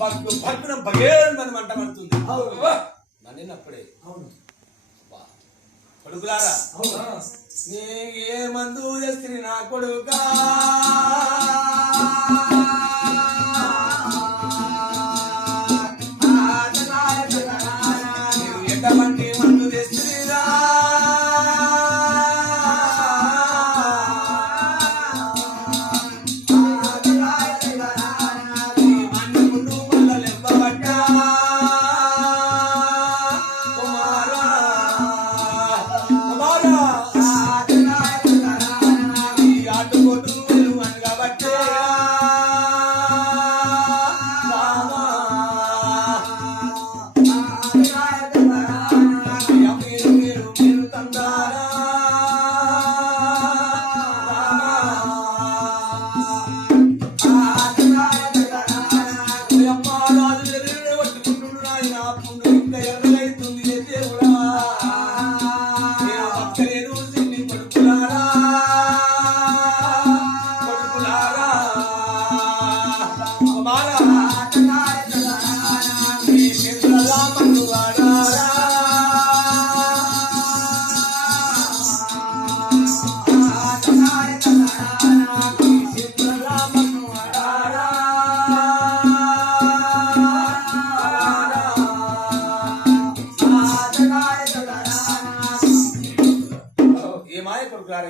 భక్తు భక్తున బగేల్ మన మంట పడుతుంది. అవును. కొడుకులారా? అవును. నీ ఏ మందు తెస్తిని నా కొడుకా?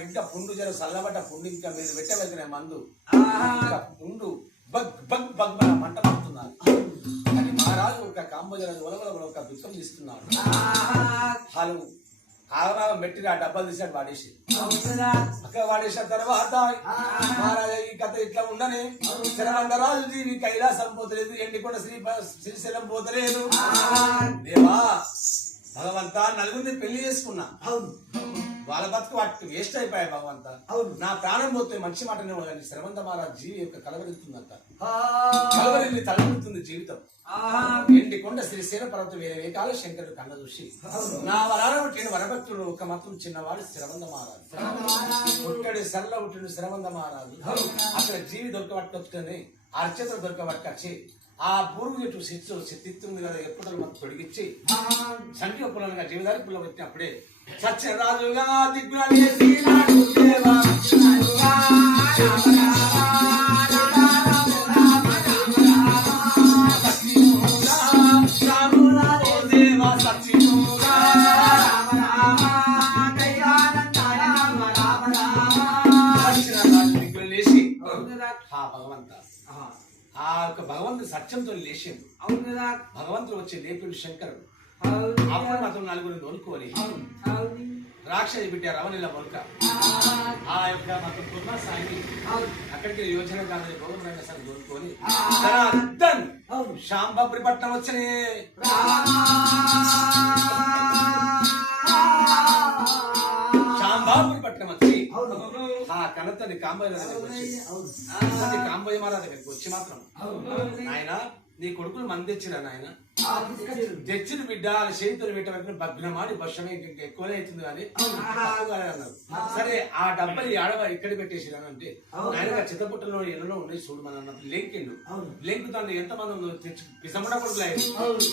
ఇంకా పుండు జర చల్లబడ్డ పుండు ఇంకా మీరు పెట్టవలసిన మందు. పుండు బగ్ బగ్ బగ్ మన మంట పడుతున్నారు. కానీ మహారాజు ఒక కాంబోజల ఒలవల ఒక దుఃఖం తీస్తున్నారు వాళ్ళు ఆగమాగం పెట్టి ఆ డబ్బాలు తీసాడు వాడేసి. అక్కడ వాడేసిన తర్వాత మహారాజా ఈ కథ ఇట్లా ఉండని. శరవంతరాజు దీని కైలాసం పోతలేదు ఎండికొండ శ్రీ శ్రీశైలం పోతలేదు. దేవా భగవంతా నలుగురిని పెళ్ళి చేసుకున్నా. అవును. వాళ్ళ బతుకు వాటికి వేస్ట్ అయిపోయాయి భగవంత అవును. నా ప్రాణం పోతే మనిషి మాటనే కానీ శ్రవంత మహారాజ్ జీవి యొక్క కలవరిస్తుందంట ఆ, కలవరిల్ని తలపెడుతుంది జీవితం. ఎండి కొండ శ్రీశైల పర్వతం వేరే వేకాల శంకరుడు కన్న చూసి నా వరాన పుట్టిన వరభక్తుడు ఒక మాత్రం చిన్నవాడు శ్రవంద మహారాజు. పుట్టడి సరళ పుట్టిన శ్రవంద మహారాజు. అక్కడ జీవి దొరకబట్టుకొచ్చుకొని అర్చత దొరకబట్టుకొచ్చి ఆ పూర్వు చెట్టు శిచ్చు తిత్తుంది కదా ఎప్పుడు మాకు తొడిగిచ్చి సంఖ్య పుల్లలుగా జీవితాలు పుల్ల పెట్టినప్పుడే సత్యరాజుగా దిగ్గులు వేసినాడు దేవా. ఆ యొక్క భగవంతుడు సత్యంతో లేచిండు భగవంతుడు వచ్చి లేపుడు శంకరుడు అప్పుడు మాత్రం నలుగురిని దొరుకుని రాక్షసి బిడ్డ రవణిల మొలక ఆ యొక్క మొత్తం కుర్మ సాగి అక్కడికి యోజన కాదని గౌరవ సార్ దొరుకుని శాంబాబురి పట్టణం వచ్చని శాంబాబురి పట్టణం వచ్చి. ఆ. కనతని కాంబోయ దగ్గరికి వచ్చి. కాంబోయ మహారాజ్ దగ్గరికి వచ్చి మాత్రం. నాయన నీ కొడుకులు మంది తెచ్చిరా నాయన? తెచ్చిన బిడ్డ వాళ్ళ చేతులు పెట్టబట్టిన భగ్నమాడి భక్షమే ఇంకా ఎక్కువనే అవుతుంది కానీ అన్నారు. సరే ఆ డబ్బలు ఆడవ ఇక్కడ పెట్టేసిరా అంటే ఆయన చిత్తపుట్టలో ఎన్నో ఉన్నాయి చూడు మన అన్నప్పుడు లెంకిండు లెంకు తాను ఎంత మంది తెచ్చి పిసముడ కొడుకులు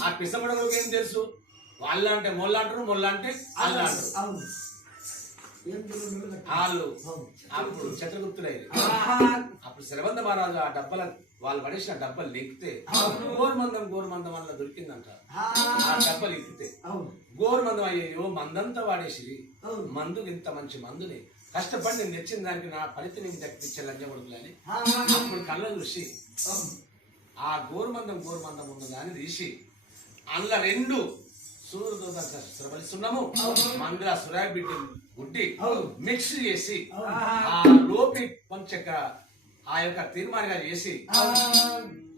ఆ పిసముడ కొడుకు ఏం తెలుసు? వాళ్ళ అంటే మొల్ల అంటారు వాళ్ళు అప్పుడు చిత్రగుప్తులయ్యారు అప్పుడు శరవంత మహారాజు ఆ డబ్బల వాళ్ళు పడేసిన డబ్బలు లెక్కితే గోరుమందం గోరుమందం వల్ల దొరికిందంట. ఆ. డబ్బలు ఎక్కితే గోరుమందం అయ్యో మందంతా వాడేసి మందు ఇంత మంచి మందుని. కష్టపడి నేను తెచ్చిన దానికి నా ఫలితం నేను దక్కించే లంజ కొడుకులని అప్పుడు కళ్ళ చూసి ఆ గోరుమందం గోరుమందం ఉన్న దాన్ని తీసి అందులో రెండు సూర్యుతో శ్రమలిస్తున్నాము మందుల సురాయి బిడ్డ గుడ్డి మిక్స్ చేసి ఆ లోపి కొంచెం ఆ యొక్క తీర్మానంగా చేసి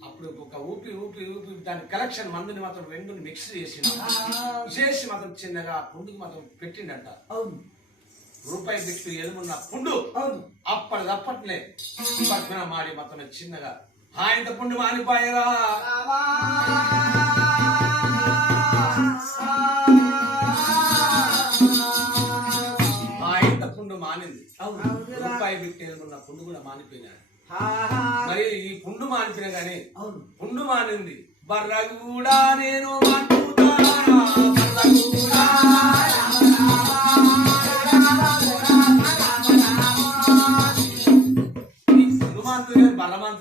అప్పుడు ఒక ఊపి ఊపి ఊపి దాని కలెక్షన్ మందుని మాత్రం రెండు మిక్స్ చేసి చేసి మాత్రం చిన్నగా పుండుకు మాత్రం పెట్టిండట. రూపాయి పెట్టి ఎదుమున్న పుండు అప్పటిదప్పట్లే పక్కన మాడి మొత్తం చిన్నగా ఆయన పుండు మానిపోయారా? మానింది. రూపాయి పెట్టి ఎదుమున్న పుండు కూడా మానిపోయినాడు. మరి ఈ పుండు మానిపిన గాని అవును. పుండు మానింది. బర్ర కూడా నేను కానీ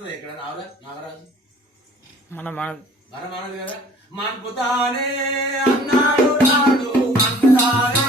ఎక్కడ నాగరాజు? మన మన కదా. మాన్పుతానే అన్నాడు నాడు మంటుతానే